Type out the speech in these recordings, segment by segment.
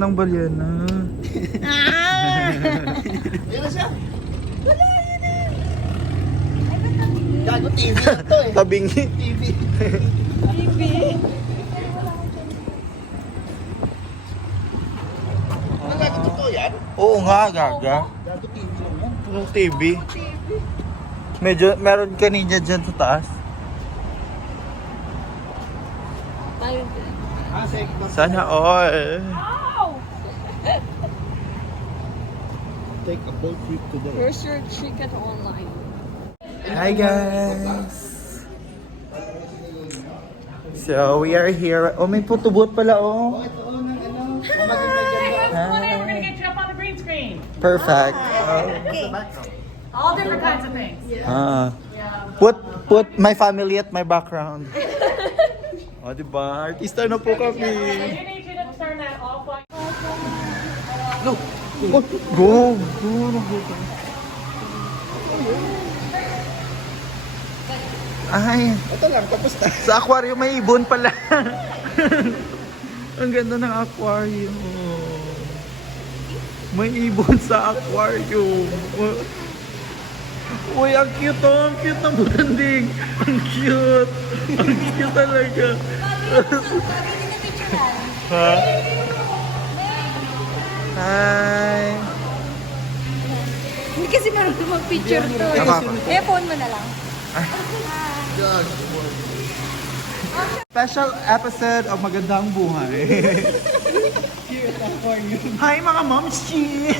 naman ng balyena. Ayan na siya. Wala, yun na. Gago TV lang to eh. Tabingi. TV. Ano gago totoo yan? Oo nga, gaga. Gago TV lang yan. Anong TV? Medyo, meron kanina dyan sa taas. Ah, safe ba? Sana all. Take a boat trip today. Where's your ticket online? Hi guys! So, we are here. Oh, may photobooth pala oh. Ito ng ano. Maganda dyan. We're gonna get you up on the green screen. Perfect. All different kinds of things. Put my family at my background. Oh, diba? Artista na po kami. So you need you to turn that off like. No. Go. Ay, Ito lang, tapos na. sa aquarium may ibon pala. Ang ganda ng aquarium. May ibon sa aquarium. Uy, ang cute oh. Ang cute ng branding. Ang cute. Ang cute talaga. Ha? Hi. Hindi kasi marunong mag-picture to. Ako. Phone mo na lang. Special episode of Magandang Buhay. Hi mga momchi!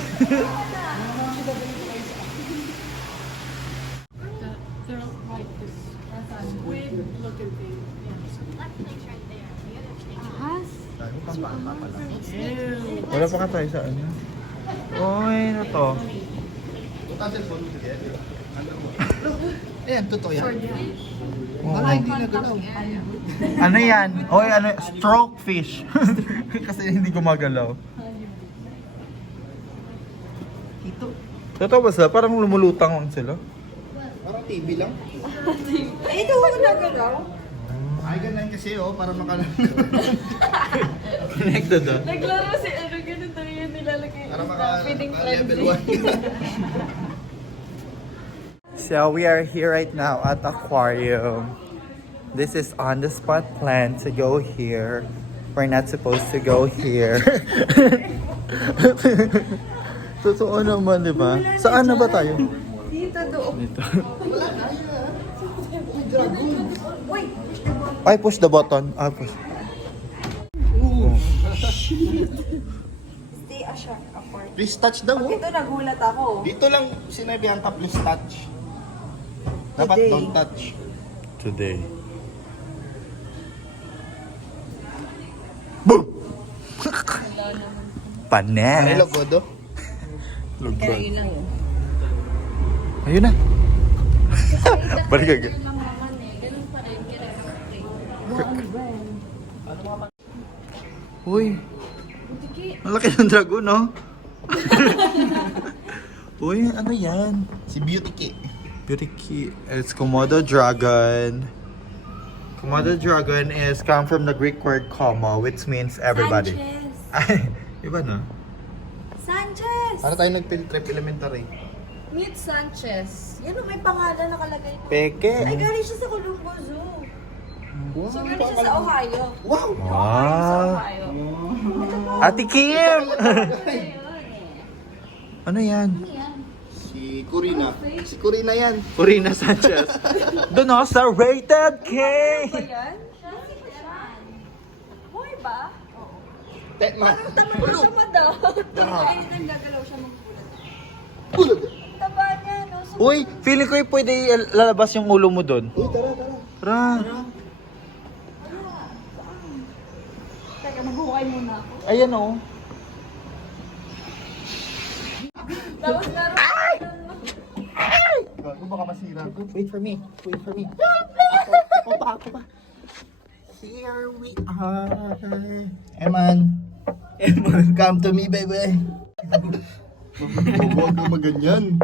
Wala pa ka tayo sa ano? Uy, ano to? Ayan, totoo yan. Wala, hindi nagalaw. Ano yan? Oy, ano? Stroke fish. Kasi hindi gumagalaw. Ito. Totoo ba sila? Parang lumulutang lang sila. Parang TV lang. Ito ko nagalaw. Ay, ganun kasi oh, para makalang. Connected ah. Naglaro si ano, ganun tayo yung nilalagay. Para Feeding level frenzy. 1. So we are here right now at aquarium. This is on the spot plan to go here. We're not supposed to go here. Totoo naman, di ba? Saan na ba tayo? Dito doon. Dito. Uy! Ay, push the button. Ah, push. Stay a shark apart. Please touch daw. Oh. Ito nagulat ako. Dito lang sinabi ang please touch. Dapat Today. don't touch. Today. Boom! Ano Panes! logodo? Lugod. Yun lang yun. Ayun na. Balik agad. Uy. Ang laki ng dragon, no? Uy, ano yan? Si Beauty Key. Beauty key. It's Komodo dragon. Komodo dragon is come from the Greek word komo, which means everybody. Ay, iba na. Sanchez! Para tayo nag-field trip elementary. Meet Sanchez. Yan o, may pangalan nakalagay po. Peke. Ay, galing siya sa Colombo Zoo. So, galing siya sa Ohio. Wow! Wow. Ohio. Ate Kim! Ano yan? Si Corina. Si Corina yan. Corina Sanchez. Doon ako sa Rated K! Ba yan? Hoy ba? Tekma. Tanong sa madam. Anytime gagalaw siya Ulog. Taba niya, no? So, Uy, feeling ko pwede lalabas yung ulo mo doon. Uy, tara, tara. Tara. teka, maghuhukay muna ako. Ayan oh. Tapos laro. Gago, baka masira. Wait for me. Wait for me. Ako pa. Here we are. Eman. Come to me, baby. Huwag ka maganyan.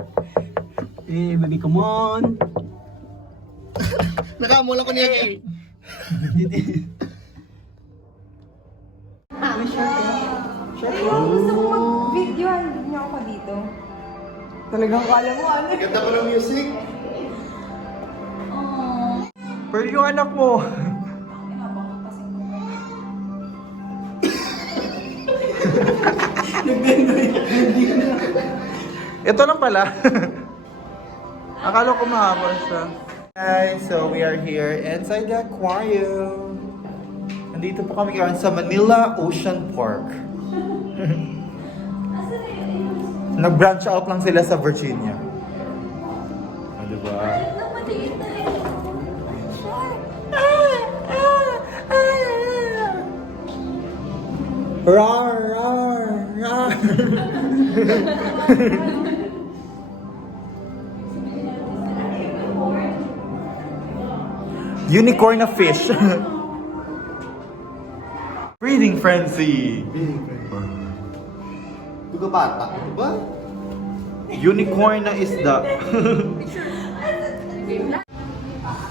Eh, baby, come on. Nakamula ko niya. Gusto ko mag-video. Hindi niya ako dito. Talagang kala mo ano. Ganda ko ng music. Pero yung anak mo. Ito lang pala. Akala ko mahaba siya. Guys, so we are here inside the aquarium. Nandito po kami ngayon sa Manila Ocean Park. Nag-branch out lang sila sa Virginia. Ah, diba? Rar, rar, rar. Unicorn na fish. Breathing frenzy. Duga bata, diba? Unicorn na isda.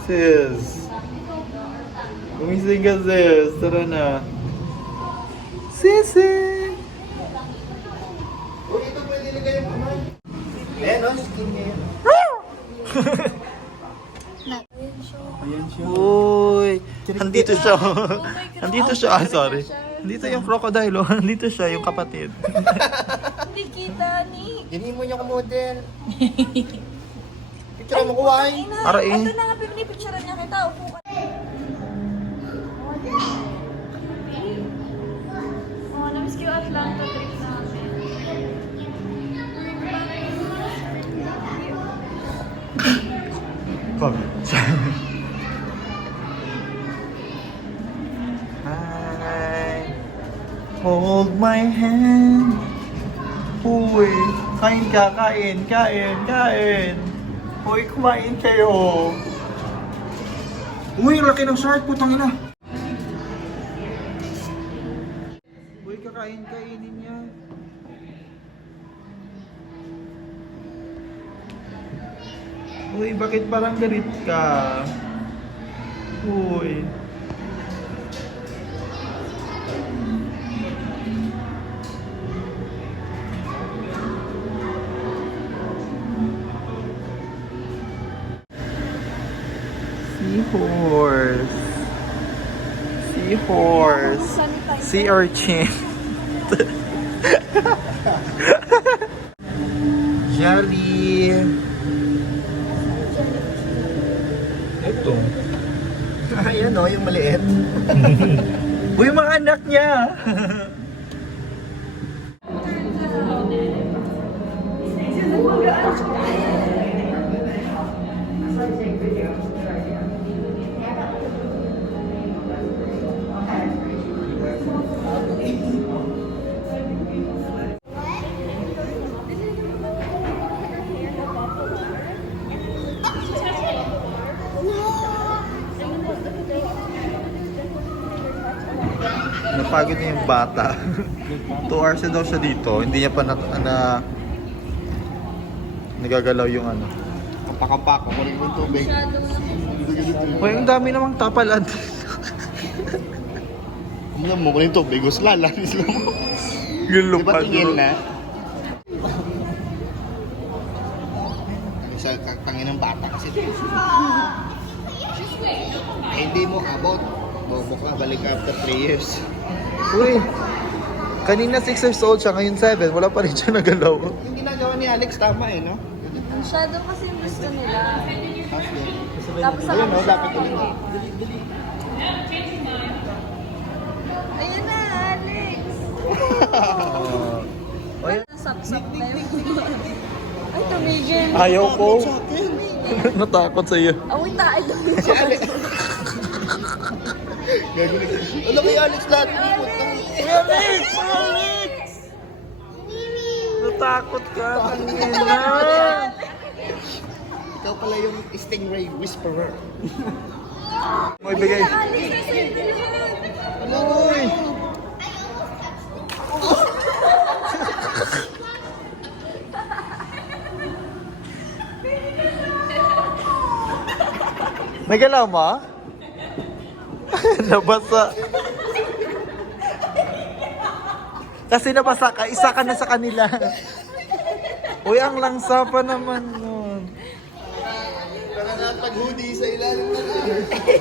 Sis. Gumising ka, sis. Tara na. Sisi! Uy, ito pwede nilagay yung kamay. Ayan o, skin niya yan. Ayan siya. Uy! Nandito siya. Nandito siya. Ah, sorry. Nandito yung crocodile. Oh. Nandito siya, yung kapatid. Hindi kita ni. Ganyan mo niya ka-model. Picture mo kuha eh. Ara eh. Ito na nga, pinipicturean niya kita. Upo ka. Oh, namiss ko yung Atlanta trip namin. Hi. Hold my hand. Uy, kain ka, kain, kain, kain. Uy, kumain kayo. Uy, laki ng shark, putang ina. Uy, kakain, kainin niya. Uy, bakit parang galit ka? Uy. Seahorse. Seahorse. Sea urchin. Jelly. Ito. Ayan o, yung maliit. Uy, mga anak niya. Napagod na yung bata. 2 hours na daw siya dito. Hindi niya pa nagagalaw yung ano. Kapak-kapak, ako rin yung tubig. Uy, ang dami namang tapalan. Alam mo, kung yung tubig, gusto lalanis mo. Yung Di ba lupa tingin na? Isa tangin ng bata kasi. Hindi mo abot. Bobo ka, balik ka after 3 years. Uy, kanina 6 years old siya, ngayon 7. Wala pa rin siya nagalaw. Yung ginagawa ni Alex, tama eh, no? Masyado kasi yung gusto nila. Tapos sa Ayun, no? Dapat ulit. Ayun na, Alex! Sap-sap na yun. Ay, tumigil. Ayaw ko. Natakot sa'yo. Awi tayo doon. Si Alex. Alam mo yung Alex lahat. Alex! Alex! Natakot ka. Kanina. Ikaw pala yung Stingray Whisperer. Mo ibigay. Alex, nasa'yo na yun. Uy! Nagalaw mo? Nabasa. Kasi nabasa ka, isa ka na sa kanila. Uy, ang langsa pa naman nun. Para na pag-hoodie sa ilalim na lang. Okay.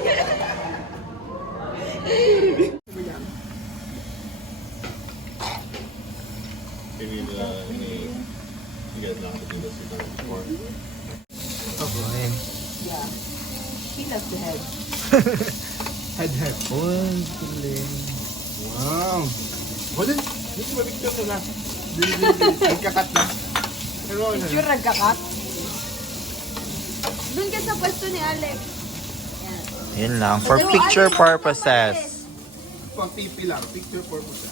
He loves the head. Head. Uy, galing. Wow. Wala. Dito mabigyan ko na. Nagkakat na. Pero ano? Sure, nagkakat. Doon ka sa pwesto ni Alex. Yun lang, for picture purposes. Pang pipi lang. Picture purpose.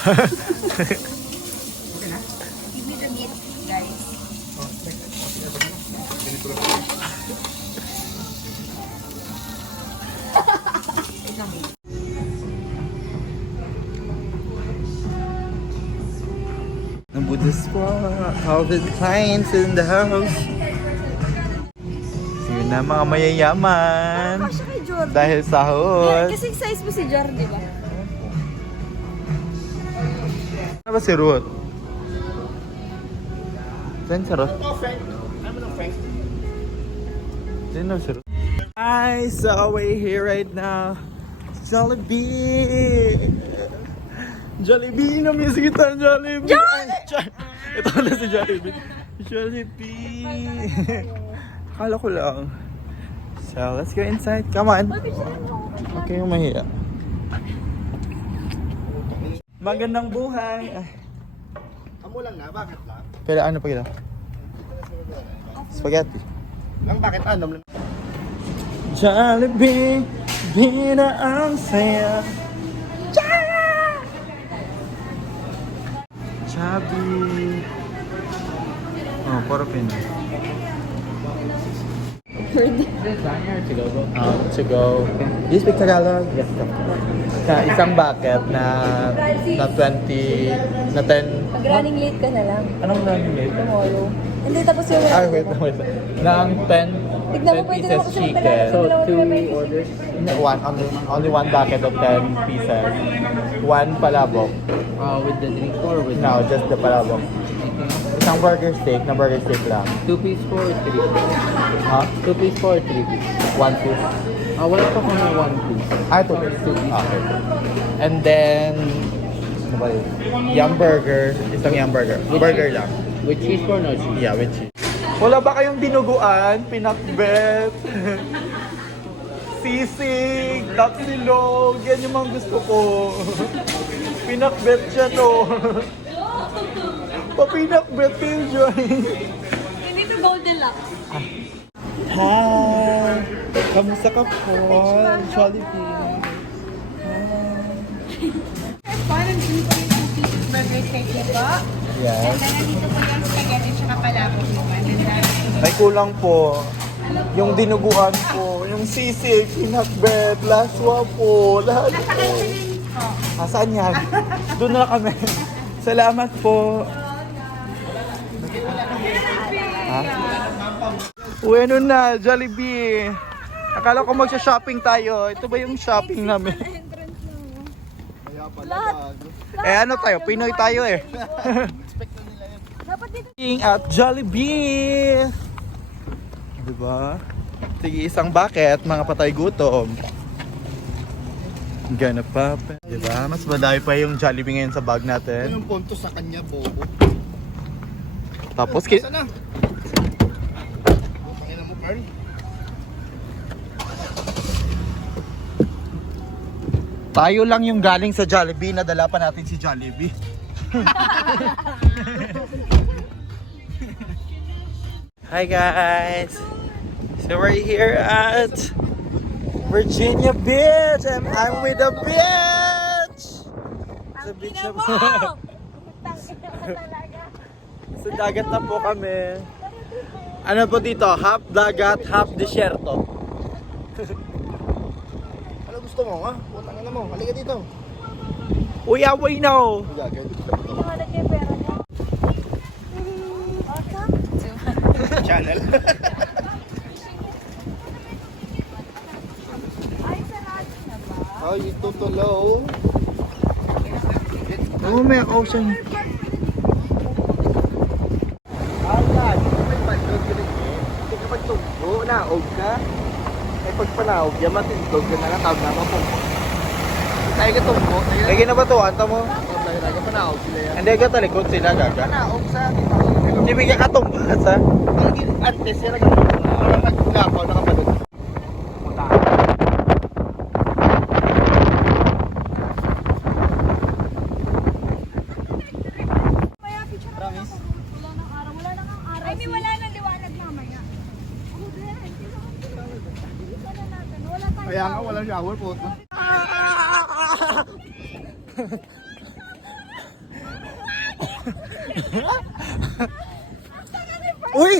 Okay na? Give me the meat, guys. Ang Buddhist spot, Calvin Klein's in the house. Yun na mga mayayaman. Kasha kay Jordan. Dahil sahod. Kasi size mo si Jar, di ba? Ano ba si Ruth? Saan si Ruth? Oh, Frank. I'm no Frank. Sino si Ruth? Hi, so we're here right now. Jollibee! Jollibee! Namiss kita, Jollibee! Ito na si Jollibee. Jollibee! Akala ko lang. So, let's go inside. Come on. Huwag kayong mahiya. Magandang buhay. Ay, Amo lang na. Bakit lang? pero ano pa kita? Spaghetti. Lang bakit ano? Jollibee, bina ang saya. Chubby. Oh, puro Pinoy. To go. Do you speak Tagalog? Yes. Sa isang bucket na 20, na 10. Pag running late ka na lang. Anong running late? Tomorrow. Hindi, tapos yung... Ah, wait. Nang 10 Tignan mo, pwede naman pieces kasi chicken. So, 2 orders. Only one bucket of 10 pieces. One palabok. With the drink or with No, just the palabok. Isang burger steak na burger steak lang. 2 piece for 3 piece. Ha? 2 piece for 3 piece. One piece. Wala pa kung 1 piece. Ah, two piece. Okay. And then, ano ba yun? Yum burger. Isang yum burger. Burger lang. With cheese or no cheese? Yeah, with cheese. Wala ba kayong dinuguan? Pinakbet? Sisig? Tapsilog? Yan yung mga gusto ko. Pinakbet siya to. Papinakbet yun, Joy. Hindi to Goldilocks. Hi! Kamusta ka po? Jollibee. Parang dito po yung two-piece burger steak nito. Yes. And then nandito po yung spaghetti tsaka palabok nito. And then May kulang po. Yung dinuguan po, yung sisig, pinakbet, laswa po, lahat po. Saan yan? Doon na kami. Salamat po. Ha? Uy, ano na, Jollibee. Akala ko magsha-shopping tayo. Ito ba yung shopping namin? Eh ano tayo? Pinoy tayo eh. Dapat dito. King at Jollibee. Diba? Sige, isang bucket, mga patay gutom. Gana pa. Diba? Mas madami pa yung Jollibee ngayon sa bag natin. Anong punto sa kanya, bobo? Tapos, Saan na? Pangina mo, Carl. tayo lang yung galing sa Jollibee, nadala pa natin si Jollibee. Hi guys! So we're here at Virginia Beach and I'm with the beach! Sa beach na po. Sa dagat na po kami. Ano po dito? Half dagat, half desierto. Ano gusto mo, ha? Putang ina mo. Halika dito. Uy, away now! Gagawin. Pinangalan niya yung pera niya. Channel. Ay, sarado na ba? Ay, ito tulo. Oo, may ocean. Ayan, may pagod ka rin eh. Hindi ka magtunggo, naog ka. Eh pag panaog, yan matindog ka na lang, tawag na po. Tayo ka tunggo, tayo Lagi na ba to? Anta mo? ka panaog sila yan. Hindi ka talikod sila, gaga. Panaog sa atin. Hindi ka katunggat sa? Antes, yan ang gano'n. Parang nagpulapaw, nakapalod. Ay, may wala nang liwanag mamaya. Kaya nga, walang shower po. Uy!